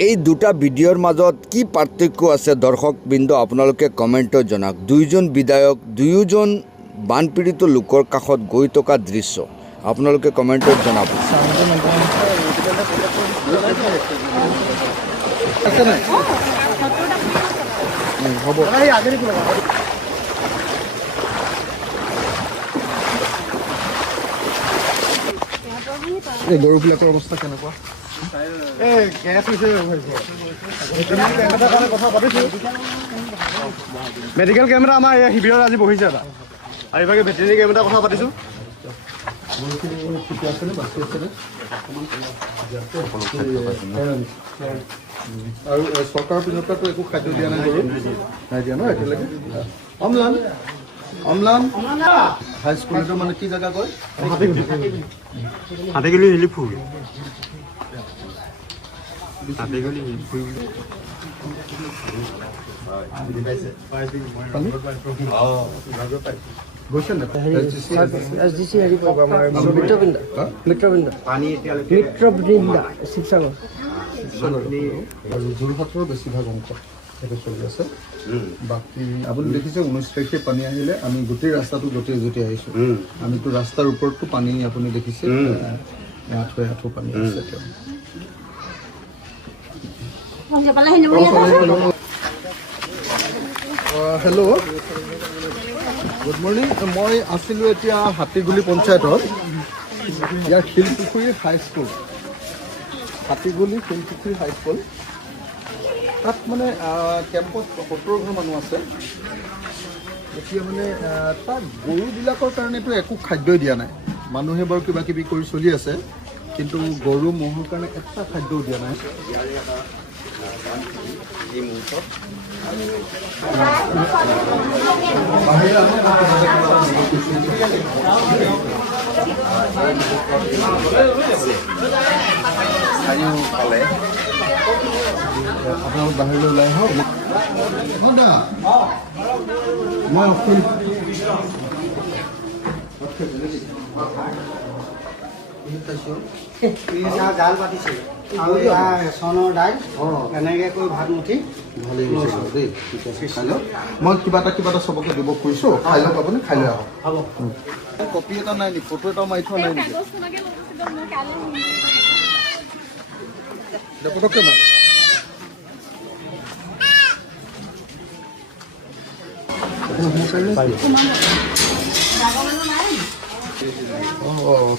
এই দুটা ভিডিঅ'ৰ মাজত কি পাৰ্থক্য আছে দৰ্শকবৃন্দ আপোনালোকে কমেণ্টত জনাওক। দুইজন বিধায়ক দুয়োজন বানপীড়িত লোকৰ কাষত গৈ থকা দৃশ্য আপোনালোকে কমেণ্টত জনাব। গৰুবিলাকৰ অৱস্থা কেনেকুৱা? মেডিকেল কেম্প এটা আমাৰ শিবিৰত আজি বহিছে এটা আৰু ইভাগে ভেটেৰিনেৰী কেম্প এটা কথা পাতিছোঁ। আৰু চৰকাৰৰ পিনৰ পৰাতো একো খাদ্য দিয়া নাই গৰু নাই দিয়া ন এতিয়ালৈকে। অমলান অমলান হাই স্কুলটো মানে কি জেগা কয়? হাতীগুলি হিলিফুল। যোৰহাটৰ বেছিভাগ অংশ সেইটো চলি আছে। বাকী আপুনি দেখিছে 19 তাৰিখে পানী আহিলে আমি গোটেই ৰাস্তাটো জঁটি আহিছোঁ। আমিতো ৰাস্তাৰ ওপৰততো পানী আপুনি দেখিছে আঁঠু পানী আছে। Hello' good morning. মই আছিলোঁ এতিয়া হাতীগুলি পঞ্চায়তত, ইয়াৰ শিলপুখুৰী হাইস্কুল, হাতীগুলি শিলপুখুৰী হাইস্কুল। তাত মানে কেম্পত 70 ঘৰ মানুহ আছে। এতিয়া মানে তাত গৰুবিলাকৰ কাৰণেতো একো খাদ্যই দিয়া নাই। মানুহে বাৰু কিবা কিবি কৰি চলি আছে, কিন্তু গৰু ম'হৰ কাৰণে এটা খাদ্যও দিয়া নাই। আপোনালোক বাহিৰলৈ ওলাই আহক। জাল পাতিছে আৰু ৰেচনৰ দাইল এনেকৈ কৰি ভাত মুঠি ভালেই হৈছে দেই। ঠিক আছে, খাই লওক। মই কিবা এটা চবকে দিব খুজিছোঁ, খাই লওক। আপুনি খাই লৈ আহক। কপি এটা নাই নি? ফটো এটা মাৰি থোৱা নাই নেকি? পটককে মাৰ।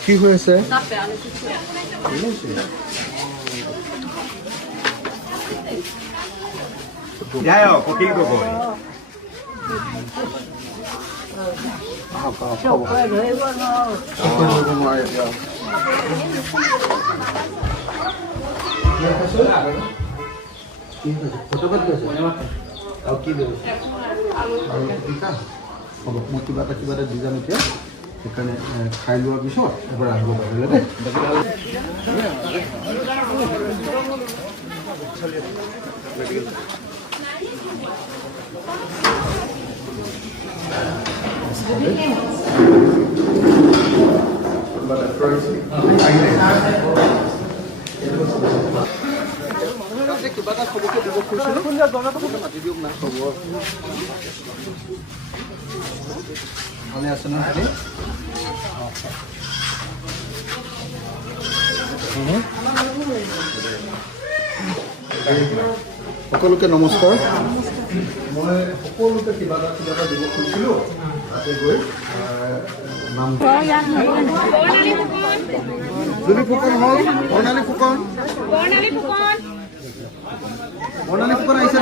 কি হৈ আছে? কপিল গগৈ হ'ব, মই কিবা এটা দি যাম এতিয়া। সেইকাৰণে খাই লোৱাৰ পিছত এবাৰ আহিব পাৰিলে দেই। কিবা এটা খবৰকে দিব খুজিছিলোঁ, মাতি দিয়ক না। খবৰ ভালে আছে ন? সকলোকে নমস্কাৰ। মই সকলোকে কিবা এটা দিব খুজিছিলোঁ, তাতে গৈ নাম জুলি ফুকন হ'ল। বৰ্ণালী ফুকন আহিছে।